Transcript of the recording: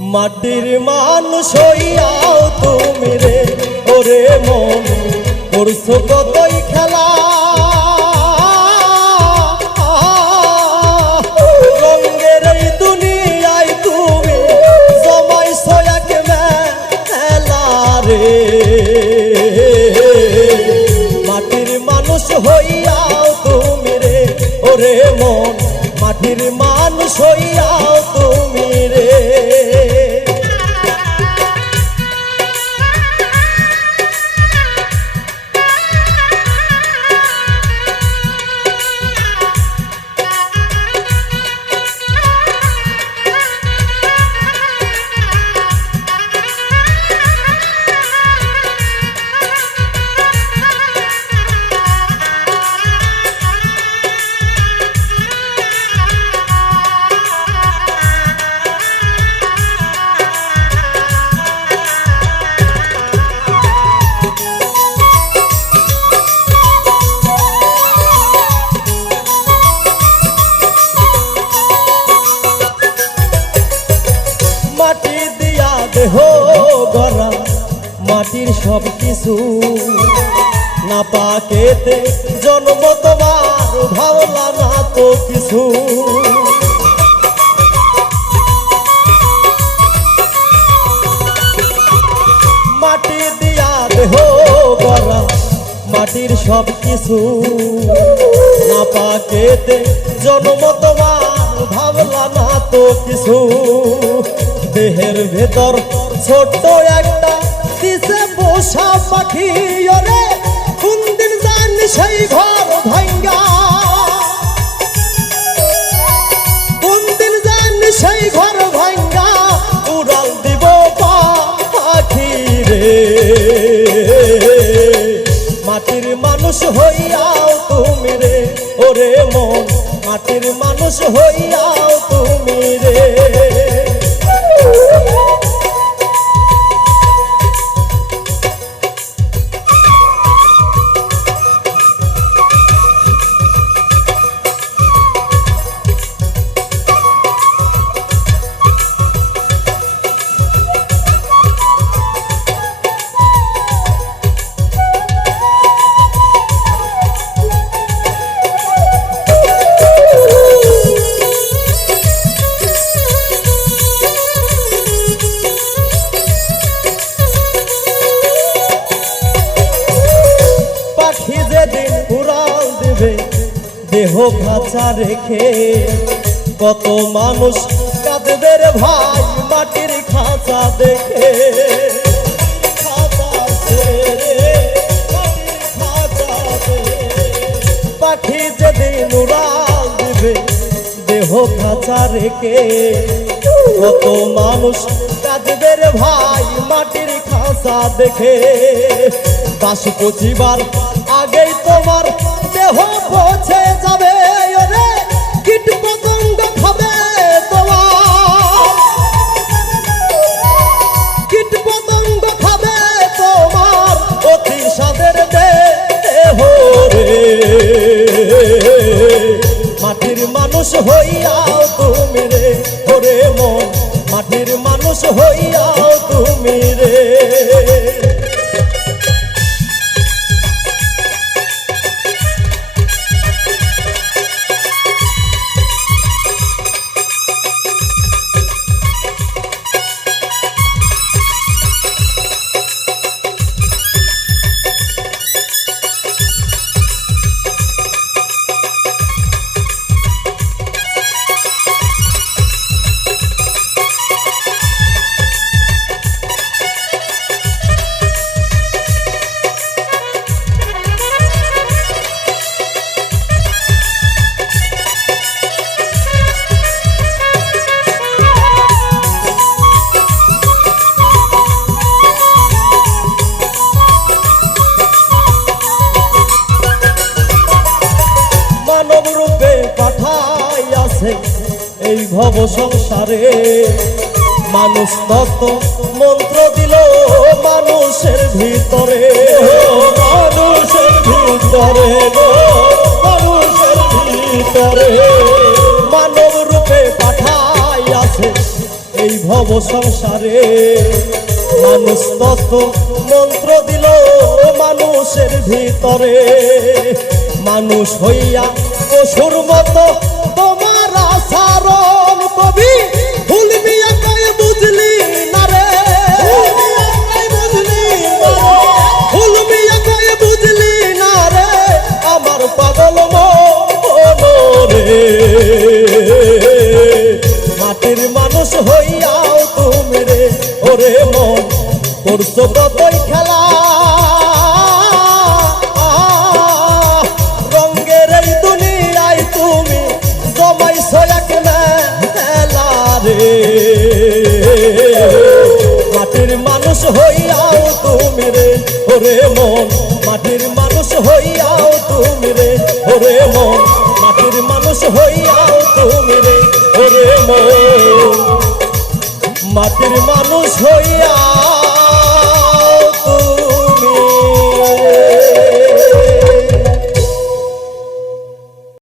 মাটির মানুষ হইয়াও তুমি রে ওরে মন করছো কতই খেলা রঙের এই দুনিয়ায় তুমি জমাইছো এক মেলা রে মাটির মানুষ হইয়াও তুমি রে ওরে মন মাটির মানুষ হইয়াও তুমি রে দেহ গড়া মাটির সব কিছু না পাকেতে জন্ম তোমার ভাবলা না তো কিছু মাটি দিয়া দেহ গড়া মাটির সব কিছু না পাকেতে জন্ম তোমার ভাবলা না তো কিছু দেহের ভেতর ছোট্ট একটা দিশে পোষা পাখি ওরে কোন দিন জানি সেই ঘর ভাঙ্গা কোন দিন জানি সেই ঘর ভাঙ্গা উড়াল দিব পাখি রে মাটির মানুষ হইয়াও তুমি রে ওরে মন মাটির মানুষ হইয়াও তুমি রে দেহ খাঁচা রেখে কত মানুষ কাঁদবে রে ভাই মাটির খাঁচা দেখে পাখি যেদিন উড়াল দিবে দেহ খাঁচা রেখে কত মানুষ কাঁদবে রে ভাই মাটির খাঁচা দেখে 10-25 বার আগেই তোমার দেহ পৌঁছে যাবে ওরে কীট পতঙ্গ খাবে তোমার কীট পতঙ্গ খাবে তোমার অতি সাদের দেহ রে মাটির মানুষ হইয়াও তুমি রে ওরে মন মাটির মানুষ হইয়াও তুমি রে এই ভব সংসারে মানুষ তত মন্ত্র দিল মানুষের ভিতরে মানুষের ভিতরে মানুষের ভিতরে মানব রূপে পাঠাই আছে এই ভব ভব সংসারে। মানুষ কত মন্ত্র দিল মানুষের ভিতরে, মানুষ হইয়া পশুর মতো তোমার আচরণ। কবি ফুল মিয়া কই বুঝলি না রে, ফুল মিয়া কই বুঝলি না রে আমার পাগল মন রে। মাটির মানুষ হইয়াও তুমি রে ওরে মন করছো কতই খেলা, রঙ্গের এই দুনিয়ায় তুমি জমাইছো এক মেলা রে। মাটির মানুষ হইয়াও তুমি রে ওরে মন, মাটির মানুষ হইয়াও তুমি রে ওরে মন, মাটির মানুষ হইয়াও তুমি রে ওরে মন, মাটির মানুষ হইয়া